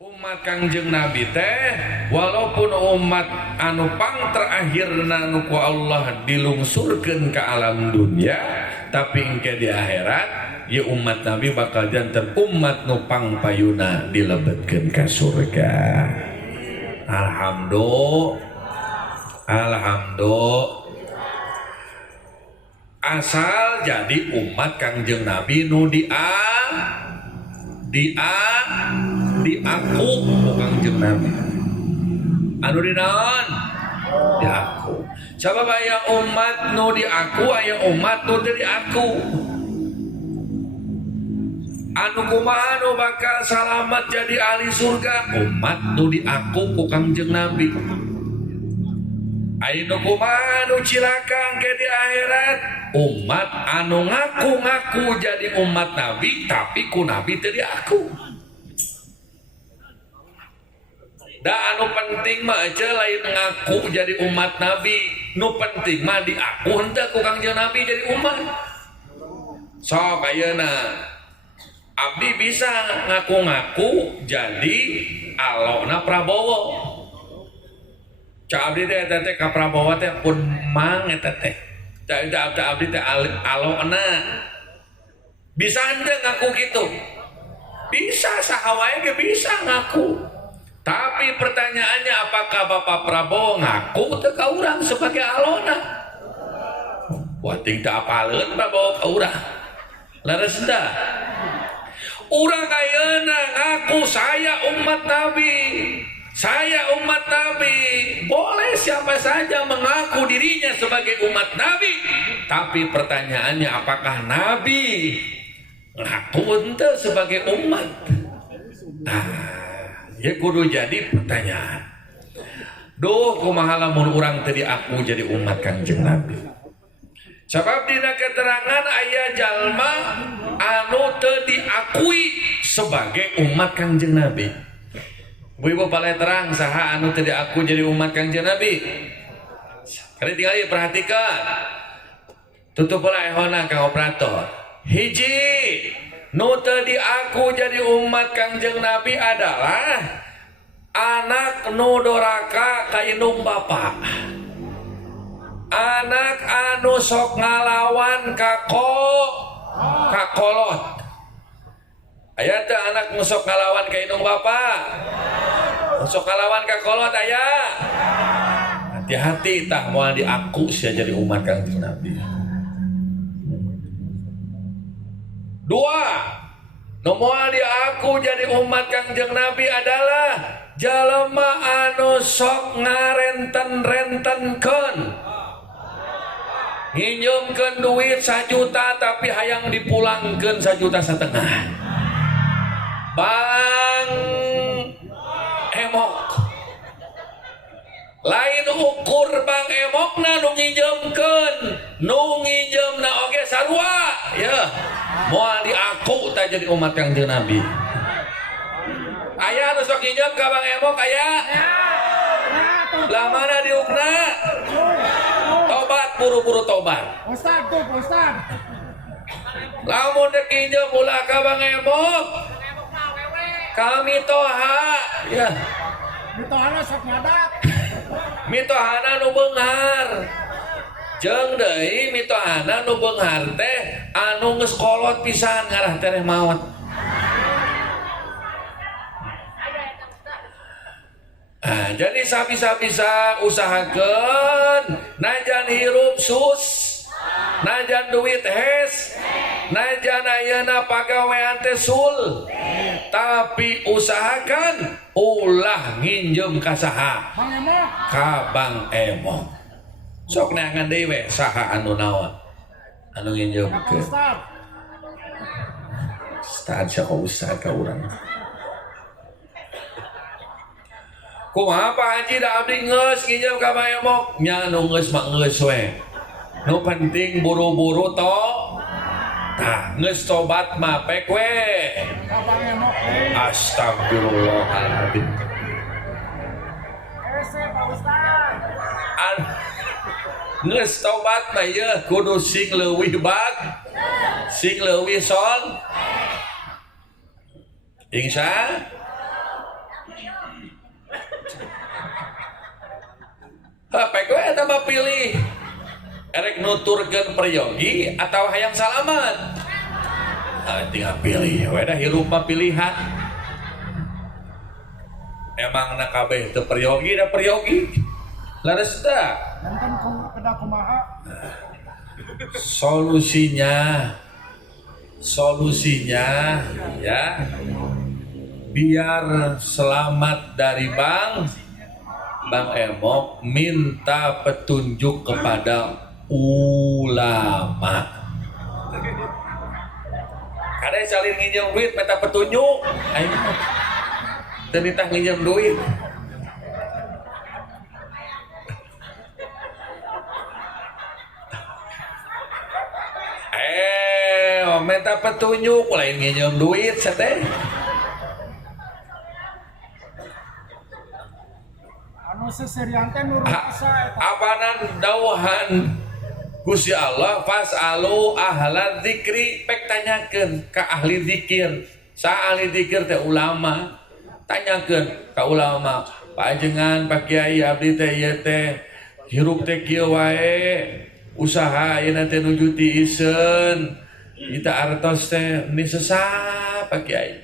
Umat Kangjeng Nabi teh walaupun umat anu pang terakhirna nu ku Allah dilungsurkeun ka alam dunia, tapi engke di akhirat ya umat Nabi bakal janten umat nu pang payuna dilebetkeun ka surga. Alhamdulillah. Asal jadi umat Kangjeng Nabi nu diaku ku Kangjeng Nabi anu dinaon diaku. Sabab aya umat nu diaku, aya umat nu teu diaku. Anu kumaha nu bakal salamat jadi ahli surga? Umat nu diaku ku Kangjeng Nabi. Aya nu kumaha nu cilaka ke di akhirat? Umat anu ngaku-ngaku jadi umat Nabi tapi ku Nabi teu diaku. Da anu penting mah aja lain ngaku jadi umat Nabi, nu penting mah diaku henteu ku Kangjeng Nabi jadi umat. Sok ayeuna abdi bisa ngaku-ngaku jadi alona Prabowo. Cak abdi teh teh ka Prabowo teh pun mang eta teh. Cak abdi teh alona. Bisa henteu ngaku gitu? Bisa, saha wae ge bisa ngaku. Tapi pertanyaannya, apakah Bapak Prabowo ngaku teu ka urang sebagai alona? Wah, ting teu apaleun Prabowo ka urang. Laras da. Urang ayeuna ngaku saya umat Nabi. Saya umat Nabi. Boleh siapa saja mengaku dirinya sebagai umat Nabi. Tapi pertanyaannya, apakah Nabi ngaku henteu sebagai umat? Nah, ya kudu jadi pertanyaan. Duh, kumaha lamun urang teu diaku jadi umat Kangjeng Nabi. Sabab dina keterangan aya jalma anu teu diakui sebagai umat Kangjeng Nabi. Bu-ibu paleh terang saha anu teu diaku jadi umat Kangjeng Nabi? Kali tinggal perhatikan. Tutup heula ehona Kang operator. Hiji, nu teu diaku jadi umat Kangjeng Nabi adalah anak nu doraka ka indung bapa, anak anu sok ngalawan ka kolot. Aya teu anak nu sok ngalawan ka indung bapa, sok ngalawan ka kolot aya? Hati-hati tah moal diaku sia jadi umat Kangjeng Nabi. Dua, nu moal diaku jadi umat Kangjeng Nabi adalah jalema anu sok ngarenten-rentenkeun, nginjemkeun duit 1 juta tapi hayang dipulangkeun 1,5 juta. Bang emok. Lain ukur bang emokna nu nginjemkeun, nu nginjemna oge sarua ya. Moal diaku tak jadi umat Kangjeng Nabi. Aya nu sok nginjem ka bang emok aya? Lah mana diukna? Tobat, buru-buru tobat. Ustaz tuh, Ustaz. Lamun dek nginjem ulah ka bang emok. Kami toha ya. Mitohana sok ngadat. Mitohana nu beunghar. Jeung deui mitohana nu beunghar teh anu geus kolot pisan ngarah teh maot. Nah, jadi sabisa-bisa usahakeun najan hirup sus, najan duit hes, najan ayeuna pagawean teh sul, tapi usahakan ulah nginjem ka saha? Bang Emok. Ka Bang Emok. Sok nangan deui we saha anu naon? Anu nginjemkeun. Ustaz siapa ustaz ka urang? Kumaha Pak Haji da abdi geus nginjem ka Bang Emok? Nya nu geus mah geus we. Nu penting buru-buru to. Tah, geus tobat mah pek we. Bang Emok. Astagfirullahaladzim. Ese Pak Ustaz. Geus tobat mah ieu kudu sing leuwih bag, sing leuwih sol. Insya hayang nuturkeun peryogi atau hayang salamat? Tinggal pilih, wedah hirup mah pilihan. Emang nak kabeh teu peryogi da peryogi. Laras teh. Jantan kedah kumaha. Solusinya ya biar selamat dari Bang Emok minta petunjuk kepada ulama. Kada saling nginjem duit minta petunjuk. Aing teu ditah nginjem duit. Minta petunjuk lain nginjem duit sateh. anu seserian teh nurut asa eta. Apanan dauhan Gusti Allah fasalu ahlan dzikri pek tanyakeun ka ahli zikir. Sa ahli zikir teh ulama. Tanyakeun ka ulama, "Panjenengan Pak Kiai abdi teh ieu teh hirup teh kieu wae. Usaha ayeuna teh nuju tiiseun. Kita artos teh ni sesah Pak Kiai.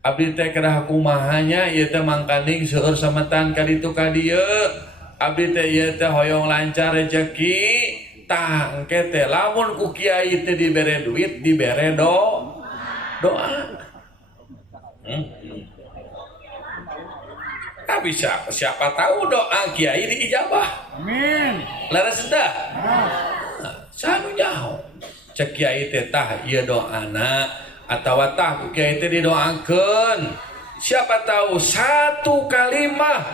Abdi teh kedah kumahanya ieu teh mangkanding seueur sametan ka ditu ka dieu. Abdi teh ieu teh hoyong lancar rezeki. Tah engke teh lamun ku kiai teh dibere duit dibere doa. Tapi siapa tahu doa kiai diijabah. Amin. Laras dah. Sanu nyaho. Cek kiai teh tah ieu doana atawa tah ku kiai teh didoakeun. Siapa tahu satu kalimat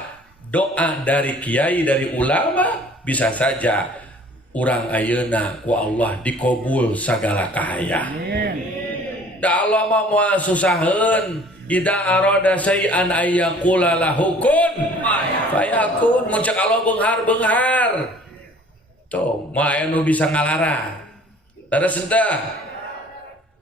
doa dari kiai dari ulama bisa saja urang ayeuna ku Allah dikabul sagala kahaya. Da Allah mah moal susaheun. Ida arada sayan ayyaqula lahu kun fayakun. Mun cek Allah beunghar. Tuh, mah anu bisa ngalarang. Tara sentah.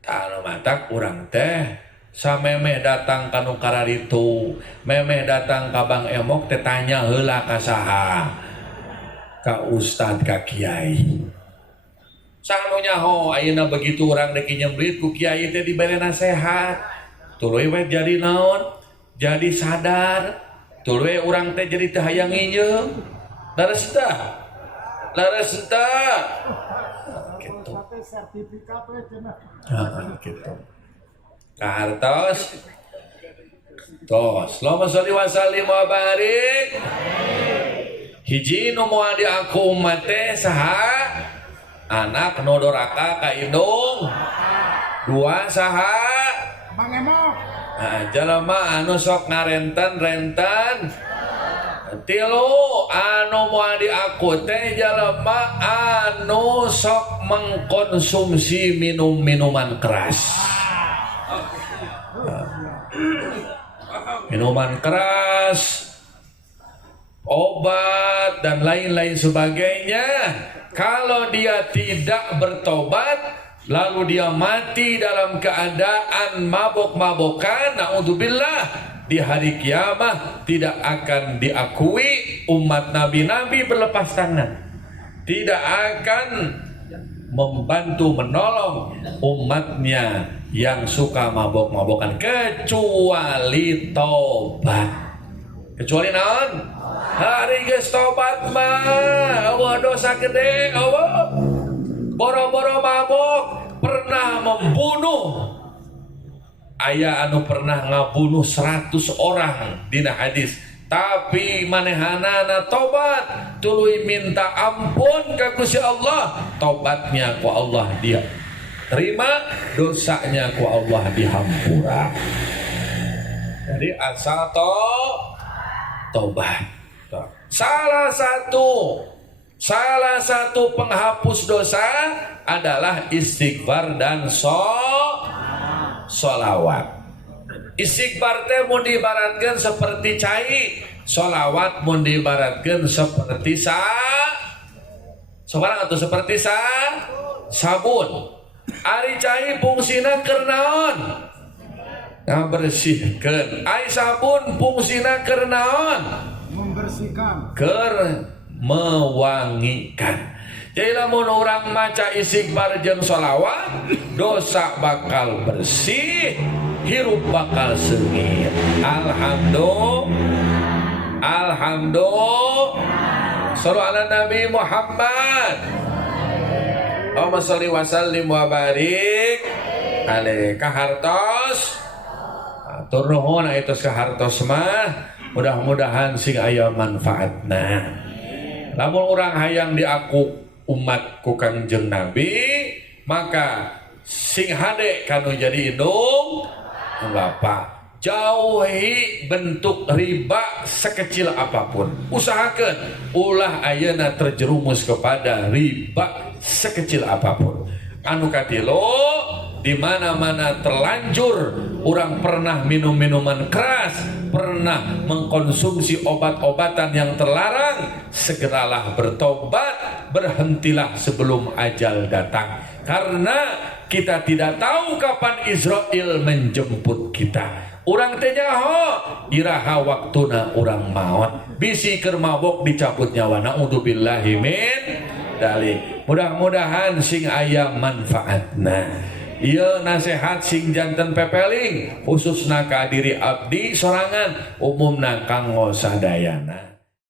Tanu matak urang teh samemeh datang ka nu kararitu, memeh datang ka Bang Emok teh tanya heula ka saha? Ka ustad ka kiai. Sanu nyaho ayeuna begitu urang dek nginjem duit ku kiai teh dibere nasehat. Tuluy we jadi naon? Jadi sadar. Tuluy urang teh jadi teu hayang nginjem. Laras tah. Gitu. Sertifikat we cenah. Gitu. Kartos. Tos, Allahumma sholli wa sallim wa barik. Hiji nu moal diaku umat teh saha? Anak nu doraka ka indung. Dua saha? Bang Emok. Nah, jalema anu sok ngarenten-renten. Tilu anu moal diaku teh jalema anu sok mengkonsumsi minuman keras. Minuman keras, obat dan lain-lain sebagainya. Kalau dia tidak bertobat lalu dia mati dalam keadaan mabok-mabokan, naudzubillah, di hari kiamat tidak akan diakui umat nabi-nabi berlepas tangan, tidak akan membantu menolong umatnya yang suka mabok-mabokan kecuali tobat. Kecuali naon? Hari geus tobat mah eueuh dosa gede, eueuh. Boro-boro mabok pernah membunuh. Aya anu pernah ngabunuh 100 orang dina hadis. Tapi manehanana tobat, tuluy minta ampun ka Gusti Allah, tobatnya ku Allah dia terima, dosanya ku Allah dihampura. Jadi asal tobat. Salah satu penghapus dosa adalah istighfar dan sholawat. Istighfar teh mun diibaratkeun seperti cai, sholawat mun diibaratkeun seperti seperti sabun. Ari cai fungsina keur naon? Ngabersihkeun. Ai sabun fungsina keur naon? Membersihkan. Keur mewangikan. Jadi lamun orang maca istighfar jeung sholawat, dosa bakal bersih, hirup bakal sengit. Alhamdulillah. Sallu ala Nabi Muhammad. Allahumma sholli wa sallim wa barik alaihi. Kahartos atur nuhun itu kahartos mah mudah-mudahan sing aya manfaatna. Lamun urang hayang diaku umat ku Kangjeng Nabi, maka sing hade kanu jadi indung Bapa. Jauhi bentuk riba sekecil apapun. Usahakan ulah ayeuna terjerumus kepada riba sekecil apapun. Anu katilo, di mana-mana terlanjur orang pernah minum minuman keras, pernah mengkonsumsi obat-obatan yang terlarang, segeralah bertobat, berhentilah sebelum ajal datang. Karena kita tidak tahu kapan Israel menjemput kita. Urang teh nyaho iraha waktuna urang maot, bisi keur mabok dicabut nyawana. Udzubillahi min dalik. Mudah-mudahan sing aya manfaatna. Ieu nasihat sing janten pepeling khususna ka diri abdi sorangan, umumna kanggo sadayana.